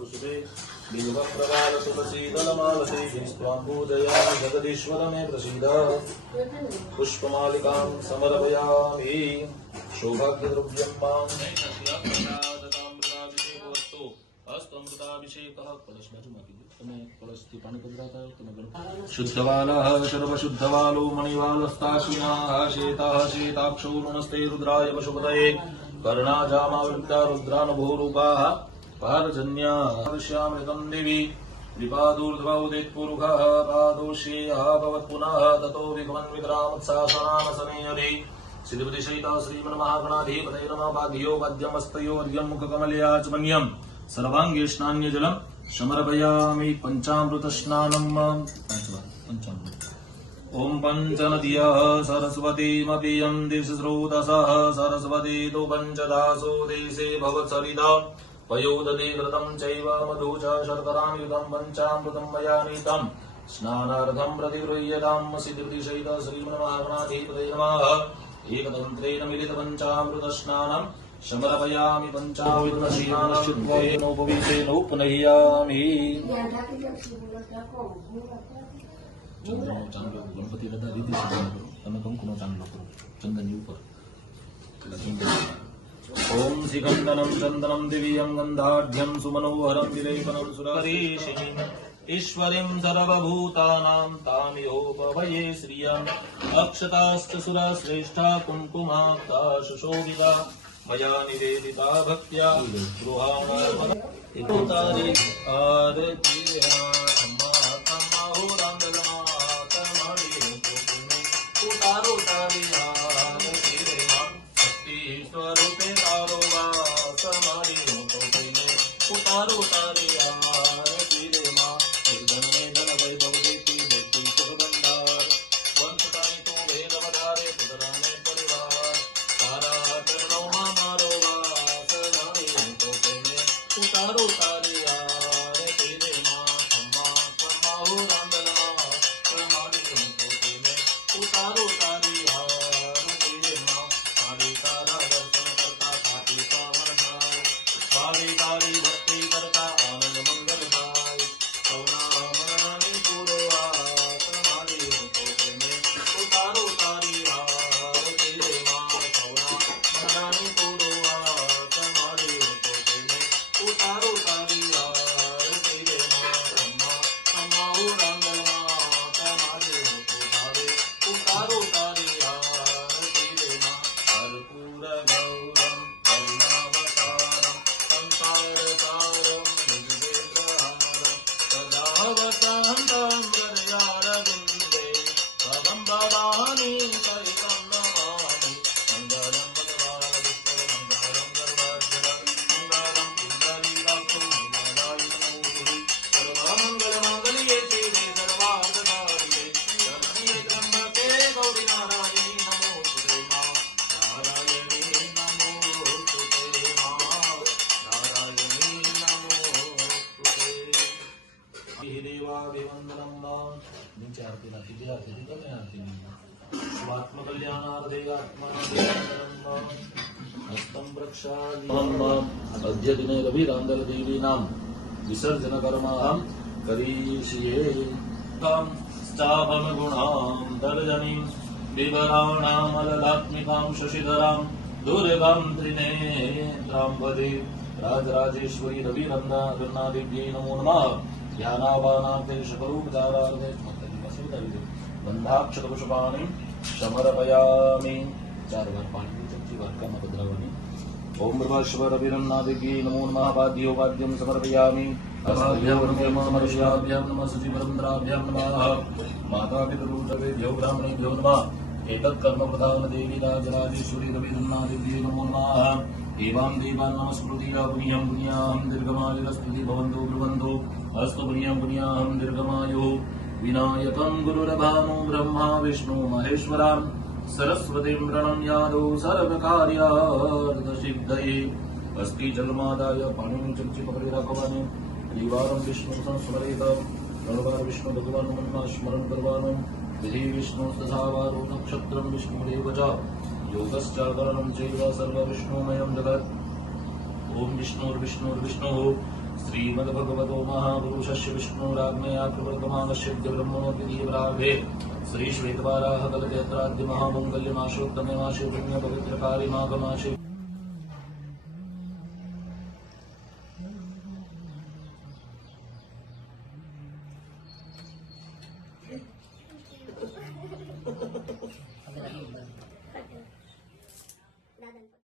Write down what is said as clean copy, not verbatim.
कुसुते बिल्वप्रवाल तुलसीदलमालते स्वां पूजयामि जगदीश्वर मे प्रसीद पुष्पमालिकां समर्पयामि सौभाग्यद्रव्यं मां हस्तमृताभिषेकः कलश बाजूमाकी તમે કળશથી પાણી પધરાતા હો તમે શુદ્ધવાલः सर्वशुद्धवालो मणिवालस्ताश्विनाः शेताः शेताक्षो नमस्ते रुद्राय पशुपतये कर्णाजामावृत्ता रुद्रानुभूरूपाः भारजन्याश्यामृतं देवी विपादूर्ध्वौदित्पुरुषः पादोष्येयः भवत्पुनः ततो विगमन्वितरामत्सासनानसनेयरे सिद्धिपतिशयिता श्रीमन्महागणाधिपतये नमः पाद्यो मध्यमस्तयोर्यं मुखकमलयाचमन्यं सर्वांगे स्नान्यजलम् समर्पयामि पंचामृतस्नानम् पंचामृत ओम पंचनद्यः सरस्वतीमपि यन्ति स्रोतसः सरस्वती तु पंचदासो देशे भवत्सरिता पयोदधे घृतं चैव मधु च शर्करायुतं पंचामृतं मया नीतं स्नानार्थं प्रतिगृह्यतां सिद्धिपतिशयिता श्रीमन्महागणाधिपतये नमः एकदन्त्रेण मिलितपञ्चामृतस्नानम् समर्पयामि पंचामृतस्नानोपवीतेन उपनय्यामि चांगलो गणपति दादा रीति से करो તમે કંકુનો ચાંદલો કરો ચંદનની ઉપર ओम श्रीगंधनम चंदनम दिव्यं गंधाढ्यं सुमनोहरं विलेपनं सुररीशिनीं ईश्वरीं सर्वभूतानां तामिहोपवये श्रियम् अक्षताश्च सुरश्रेष्ठा कुङ्कुमाक्ता सुशोभिता मया निवेदिता भक्त्या गृहाणारे आरती उतारो तारे आरती भक्ति स्वरूपे तारो वास हमारी उतारो तारे आरती रे माँ निर्धन में धन वैभव देती देती शुभ भंडार वंशताई तो भेद बधारे पुतरा में परिवार तारा चरणों हमारो वास हमारी उतारो तारे आरती रे माँ खम्मा खम्मा हो रामलला हमारी उतारो तारे आरती रे माँ तारे तारा दर्शन करता ताती पावन भाव तारे तारे भक्ति करता आनंद मंगल भाव सौना मनानी पूरो आस हमारी उतारो तारे आरती रे माँ सौना मनानी पूरो आस हमारी उतारो तारे आरती रे माँ खम्मा खम्मा हो रामलला हमारी उतारो तारे आरती रे माँ कर्पूर गौरम करुणावतारम संसार सारम निजवेद्रहारम सदावतान्तं हृदयारविन्दे भवं भवानी सहितं नमामि मङ्गलं भगवान् विष्णु मङ्गलं गरुडाध्वजं मङ्गलं पुण्डरीकाक्षं मङ्गलाय नमोस्तुते सर्वमङ्गलमाङ्गल्ये शिवे सर्वार्थसाधिके शरण्ये त्र्यम्बके गौरी नारायणी नमोस्तुते मां नारायणी नमोस्तुते मां नारायणी नमोस्तुते देवाभिवन्दनं मां नीचे आरती नाती दे आरती दी कमी आरती नहीं स्वात्मकल्याणार्थे आत्माभिवन्दनं मां हस्तं प्रक्षाल्यं अद्य दिने रविरान्दलदेवीनां विसर्जनकर्माहं करिष्ये स्थापनगुणां तर्जनीं विवराणामललात्मिकां शशिधरां दुर्गां त्रिनेत्रां वदे राजराजेश्वरी रविरन्नादिव्यै नमो नमः ध्यानावानार्थे शकलोपचारार्थे बन्धाक्षतपुष्पाणि समर्पयामि 4 बार पाणी चमची वाटकाમાં પધરાવવાની ओम ब्रह्मश्वर रविरन्नादिव्यै नमो नमः वाद्यो वाद्यं समर्पयामि अभाभ्यां नमः सचिवरन्द्राभ्यां नमः मातापितृभूतवेभ्यो ब्राह्मणेभ्यो नमः एतत् कर्मप्रधान देवी राजराजेश्वरी रविरन्नादिव्यै नमो नमः एवं देवान् नमस्कृत्य पुण्यं पुण्याहं दीर्घमायुरस्तुति भवन्तो ब्रुवन्तो अस्तु पुण्यं पुण्याहं दीर्घमायुः विनायकं गुरुरभानो ब्रह्मा विष्णु महेश्वरान् सरस्वतीं प्रणम्यादौ सर्वकार्यार्थसिद्धये अस्ति जलमादाय पाणिं चमची पकड़ी રાખવાનું પરિવારમ વિષ્ણુ સંસ્મરેત 3 વાર વિષ્ણુ ભગવાનનું મનમાં સ્મરણ કરવાનું વિધિ વિષ્ણુ સદાવારો નક્ષત્રમ વિષ્ણુદેવ ચ योगश्चाकरणं चैव सर्वविष्णुमयं जगत् ओम विष्णुर्विष्णुर्विष्णुः श्रीमद्भगवतो महापुरुषस्य विष्णुराज्ञया प्रवर्तमानस्य ब्रह्मणोऽतिदीवराभे श्रीश्वेतवाराह कल्पयत्राद्य महामङ्गल्यमाशोत्तमे मासे पुण्यपवित्रकारि माघमासे